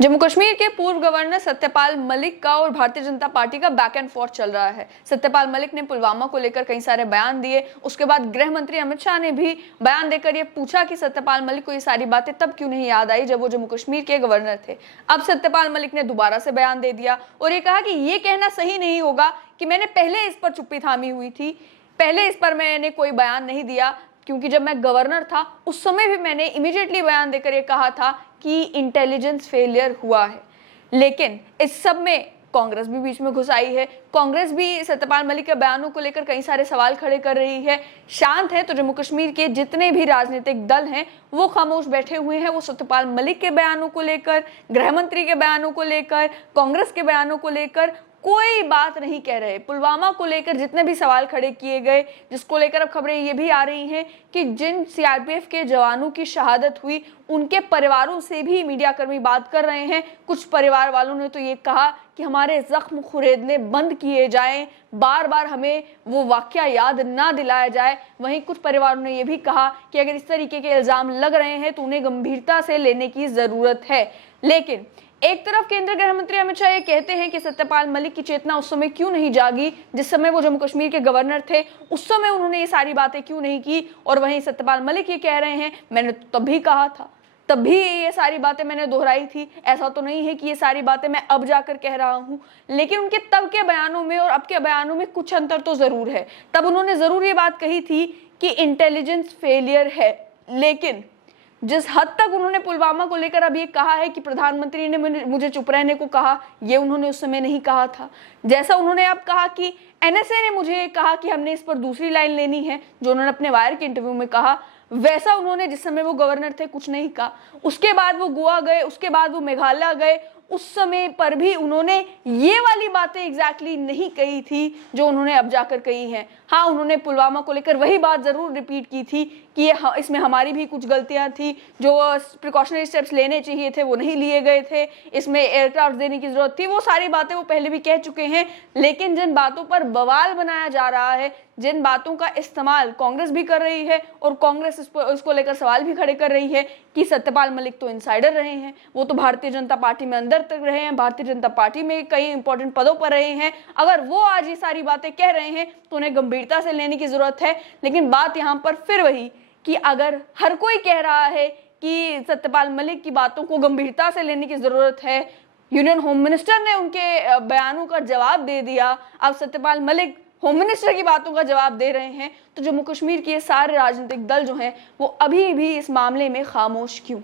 जम्मू कश्मीर के पूर्व गवर्नर सत्यपाल मलिक का और भारतीय जनता पार्टी का बैक एंड फोर्थ चल रहा है। सत्यपाल मलिक ने पुलवामा को लेकर कई सारे बयान दिए। उसके बाद गृह मंत्री अमित शाह ने भी बयान देकर ये पूछा कि सत्यपाल मलिक को ये सारी बातें तब क्यों नहीं याद आई जब वो जम्मू कश्मीर के गवर्नर थे। अब सत्यपाल मलिक ने दोबारा से बयान दे दिया और ये कहा कि ये कहना सही नहीं होगा कि मैंने पहले इस पर चुप्पी थामी हुई थी, पहले इस पर मैंने कोई बयान नहीं दिया, क्योंकि जब मैं गवर्नर था उस समय भी मैंने इमीडिएटली बयान देकर ये कहा था कि इंटेलिजेंस फेलियर हुआ है। लेकिन इस सब में कांग्रेस भी बीच में घुस आई है। कांग्रेस भी सत्यपाल मलिक के बयानों को लेकर कई सारे सवाल खड़े कर रही है। शांत है तो जम्मू कश्मीर के जितने भी राजनीतिक दल हैं वो खामोश बैठे हुए हैं। वो सत्यपाल मलिक के बयानों को लेकर, गृह मंत्री के बयानों को लेकर, कांग्रेस के बयानों को लेकर कोई बात नहीं कह रहे। पुलवामा को लेकर जितने भी सवाल खड़े किए गए, जिसको लेकर अब खबरें ये भी आ रही हैं कि जिन सीआरपीएफ के जवानों की शहादत हुई उनके परिवारों से भी मीडियाकर्मी बात कर रहे हैं। कुछ परिवार वालों ने तो ये कहा कि हमारे जख्म खुरेदने बंद किए जाएं, बार बार हमें वो वाकया याद ना दिलाया जाए। वहीं कुछ परिवारों ने यह भी कहा कि अगर इस तरीके के इल्जाम लग रहे हैं तो उन्हें गंभीरता से लेने की जरूरत है। लेकिन एक तरफ केंद्रीय गृह मंत्री अमित शाह ये कहते हैं कि सत्यपाल मलिक की चेतना उस समय क्यों नहीं जागी जिस समय वो जम्मू कश्मीर के गवर्नर थे, उस समय उन्होंने ये सारी बातें क्यों नहीं की। और वहीं सत्यपाल मलिक ये कह रहे हैं मैंने तो तब भी कहा था, तब भी ये सारी बातें मैंने दोहराई थी। ऐसा तो नहीं है कि ये सारी बातें मैं अब जाकर कह रहा हूं। लेकिन उनके तब के बयानों में और अब के बयानों में कुछ अंतर तो जरूर है। तब उन्होंने जरूर ये बात कही थी कि इंटेलिजेंस फेलियर है, लेकिन जिस हद तक उन्होंने पुलवामा को लेकर अब ये कहा है कि प्रधानमंत्री ने मुझे चुप रहने को कहा, ये उन्होंने उस समय नहीं कहा था। जैसा उन्होंने अब कहा कि एनएसए ने मुझे कहा कि हमने इस पर दूसरी लाइन लेनी है, जो उन्होंने अपने वायर के इंटरव्यू में कहा, वैसा उन्होंने जिस समय वो गवर्नर थे कुछ नहीं कहा। उसके बाद वो गोवा गए, उसके बाद वो मेघालय गए, उस समय पर भी उन्होंने ये वाली बातें एग्जैक्टली नहीं कही थी जो उन्होंने अब जाकर कही हैं। हाँ, उन्होंने पुलवामा को लेकर वही बात जरूर रिपीट की थी कि ये इसमें हमारी भी कुछ गलतियां थी, जो प्रिकॉशनरी स्टेप्स लेने चाहिए थे वो नहीं लिए गए थे, इसमें एयरक्राफ्ट देने की जरूरत थी, वो सारी बातें वो पहले भी कह चुके हैं। लेकिन जिन बातों पर बवाल बनाया जा रहा है, जिन बातों का इस्तेमाल कांग्रेस भी कर रही है और कांग्रेस इसको लेकर सवाल भी खड़े कर रही है कि सत्यपाल मलिक तो इनसाइडर रहे हैं, वो तो भारतीय जनता पार्टी में अंदर तक रहे हैं, भारतीय जनता पार्टी में कई इंपॉर्टेंट पदों पर रहे हैं। अगर वो आज ये सारी बातें कह रहे हैं तो उन्हें गंभीरता से लेने की जरूरत है। लेकिन बात यहाँ पर फिर वही कि अगर हर कोई कह रहा है कि सत्यपाल मलिक की बातों को गंभीरता से लेने की जरूरत है, यूनियन होम मिनिस्टर ने उनके बयानों का जवाब दे दिया, अब सत्यपाल मलिक होम मिनिस्टर की बातों का जवाब दे रहे हैं, तो जम्मू कश्मीर के सारे राजनीतिक दल जो हैं वो अभी भी इस मामले में खामोश क्यों?